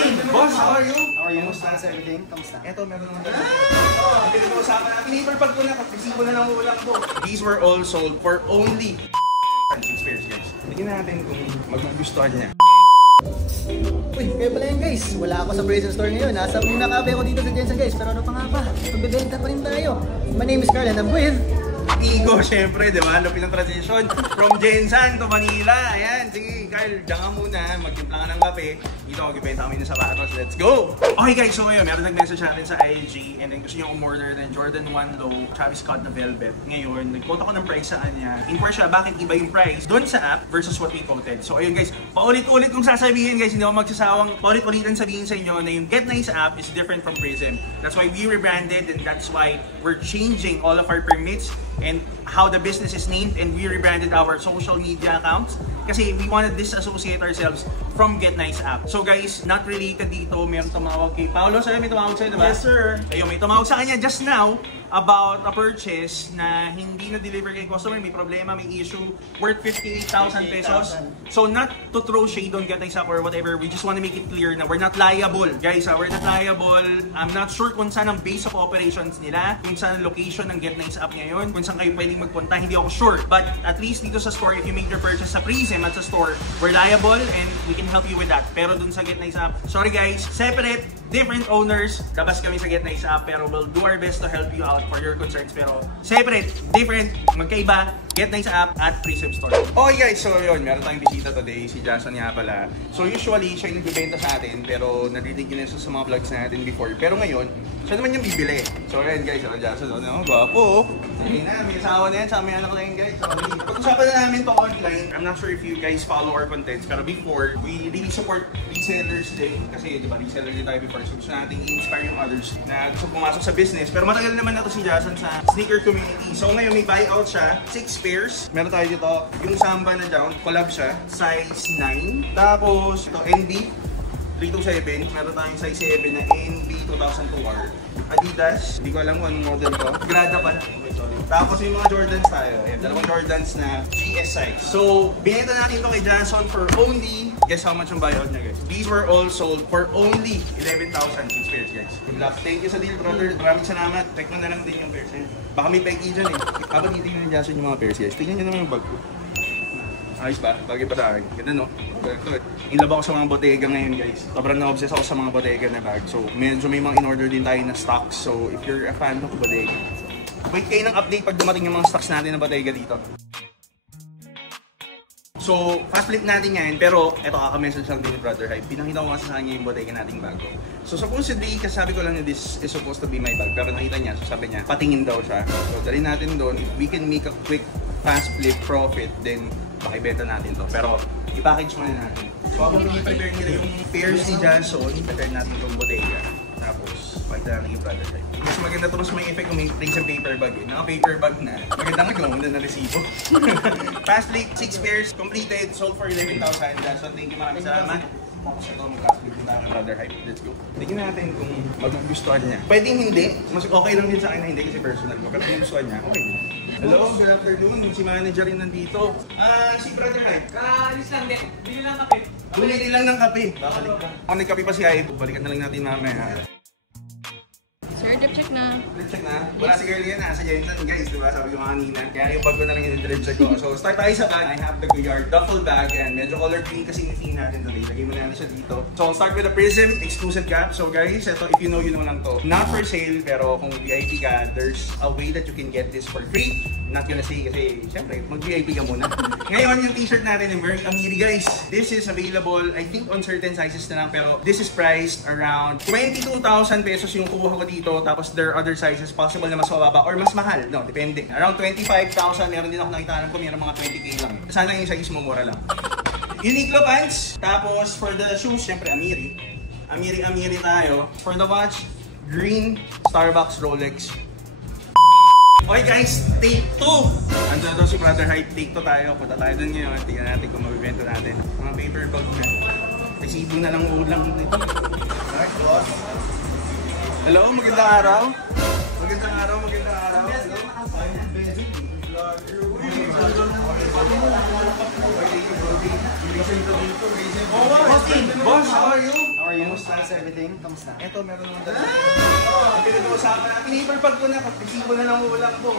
Bossing! Boss, how are you? How are you? Kamusta sa everything? Kamusta? Eto, meron naman tayo. Ang pinag-uusapan natin, paper-pag ko na, resibo na lang ulang ko. These were all sold for only 6 pairs, guys. Tignan natin kung magmagustuhan niya. Uy, kaya pala yan guys. Wala ako sa Brazen Store ngayon. Nasa muna kape ako dito sa Jensen guys. Pero ano pa nga ba? Magbebenta pa rin tayo. My name is Carl and I'm with Igo, syempre, di ba? Lupin ng transition from Jensen to Manila. Ayan, sige, Carl, diyan ka muna. Magtimpla ka ng kape. Dito, magbibenta kami ng sapatos. Let's go! Okay guys, so ngayon, meron nag-message natin sa IG and then gusto nyo umorder ng Jordan 1 Low, Travis Scott na Velvet. Ngayon, nag-quote ako ng price sa kanya. Inquire siya, bakit iba yung price doon sa app versus what we quoted. So ayun guys, paulit-ulit kong sasabihin guys, hindi ako magsasawang paulit-ulitan sabihin sa inyo na yung Get Nice app is different from Prism. That's why we rebranded and that's why we're changing all of our permits and how the business is named, and we rebranded our social media accounts kasi we wanted to disassociate ourselves from Get Nice app. So guys, not related dito, meron tumawag kay Paolo. Sa'yo, may tumawag sa'yo, diba? Yes sir. Ayun, may tumawag sa kanya just now about a purchase na hindi na-deliver kay customer, may problema, may issue, worth 58,000 pesos. So not to throw shade on Get Nice app or whatever, we just want to make it clear na we're not liable. Guys, we're not liable. I'm not sure kung saan ang base of operations nila, kung saan ang location ng Get Nice app ngayon, kung saan kayo pwedeng magpunta, hindi ako sure. But at least dito sa store, if you make your purchase sa Prism at sa store, we're liable and we can help you with that. Pero dun sa Get Nice app, sorry guys, separate, different owners, labas kami sa Get Nice app, pero we'll do our best to help you out for your concerns. Pero separate, different, magkaiba, Get Nice app at Prism Store. Okay guys, so yun, meron tayong bisita today, si Jason nga pala. So usually, siya yung nagbibenta sa atin, pero narinig yun sa mga vlogs natin before. Pero ngayon, siya naman yung bibili. So ayan guys, Jason, gwapo. Sige na, may asawa na yan, sa may anak na yan guys. Pag-usapan na namin to online. I'm not sure if you guys follow our contents, pero before, we really support resellers din. Kasi diba, reseller din tayo before. So gusto natin i-inspire yung others na gusto pumasok sa business. Pero matagal naman na to si Jason sa sneaker community. So ngayon may buyout siya, 6 pairs. Meron tayo dito, yung Samba na down, collab siya, size 9. Tapos ito, NB 327. Meron tayong size 7 na NB 2002R. Adidas, hindi ko alam kung anong model ko. Grada pala. Okay, sorry. Tapos yung mga Jordans tayo. Ayan, dalawang Jordans na GS size. So, binenta natin ito kay Jason for only, guess how much ang buyout niya guys? These were all sold for only 11,000 6 pairs guys. Good luck. Thank you sa deal brother. Maraming salamat. Check mo na lang din yung pairs. Baka may pegi dyan eh. Habang itingnan ni Jason yung mga pairs guys, tingnan nyo naman yung bag ko. Ayos ba? Bagay pa sa akin. Ganda no? In love ako sa mga bodega ngayon guys. Sobrang na-obsess ako sa mga bodega na bag. So medyo may mga in-order din tayo na stocks. So if you're a fan of bodega, wait kayo ng update pag dumating yung mga stocks natin na bodega dito. So fast flip natin yan. Pero eto kaka-message lang din ni Brother Hype. Pinakita ko nga sa kanya yung bodega nating bago. So supposedly, kasabi ko lang na this is supposed to be my bag. Pero nakita niya, so sabi niya, patingin daw siya. So dali natin doon. If we can make a quick fast flip profit, then pakibenta natin to. Pero i-package muna natin. So ako i-prepare nila yung pairs ni Jason, i-prepare natin yung bodega. Tapos pakita natin yung Brother Hype. Mas maganda to, mas may effect kung may place ng paper bag eh. Naka-paper bag na. Maganda nga gawin na resibo. Fast flip, 6 pairs completed, sold for 11,000. Jason, thank you, maraming salamat. Tapos ito, mag-fast flip na Brother Hype. Let's go. Tignan natin kung magugustuhan niya. Pwedeng hindi. Mas okay lang din sa akin na hindi kasi personal ko. Pero kung magustuhan niya, okay din. Hello, good afternoon. Si manager rin nandito. Si Brother Hype. Alis lang din. Bili lang kape. Bumili lang ng kape. Babalik lang. Kung nagkape pa si Hype, balikan na lang natin mamaya. Sir, dip check na. Dip check na. Wala si girl yan, nasa Jensen guys, diba? Sabi ko kanina. Kaya yung bag ko na lang yung dip check ko. So start tayo sa bag. I have the Guyard duffel bag and medyo color green kasi yung theme natin today. Lagay mo na siya dito. So I'll start with the Prism exclusive cap. So guys, ito if you know lang to. Not for sale, pero kung VIP ka, there's a way that you can get this for free. Not gonna say kasi syempre mag-VIP ka muna. Ngayon yung t-shirt natin yung very Amiri guys. This is available I think on certain sizes na lang, pero this is priced around 22,000 pesos yung kuha ko dito. Tapos there are other sizes possible na mas mababa or mas mahal. No, depende. Around 25,000, meron din ako nakita, alam ko meron mga 20k lang. Sana yung size mo mura lang. Uniqlo pants. Tapos for the shoes, syempre Amiri. Amiri tayo. For the watch, green Starbucks Rolex. Okay guys, take 2! Andiyan daw si Brother Hype, take 2 tayo. Punta tayo dun ngayon. Tingnan natin kung mabibenta natin. Mga paper bag na. Resibo na lang ulang dito. Alright, boss. Hello, magandang araw. Magandang araw. Bossing! Boss, how are you? How are you? Kamusta? How's everything? Kamusta? Eto, meron naman dala. Ang pinag-uusapan natin, paper bag ko na, kapisipo na lang ulam ko.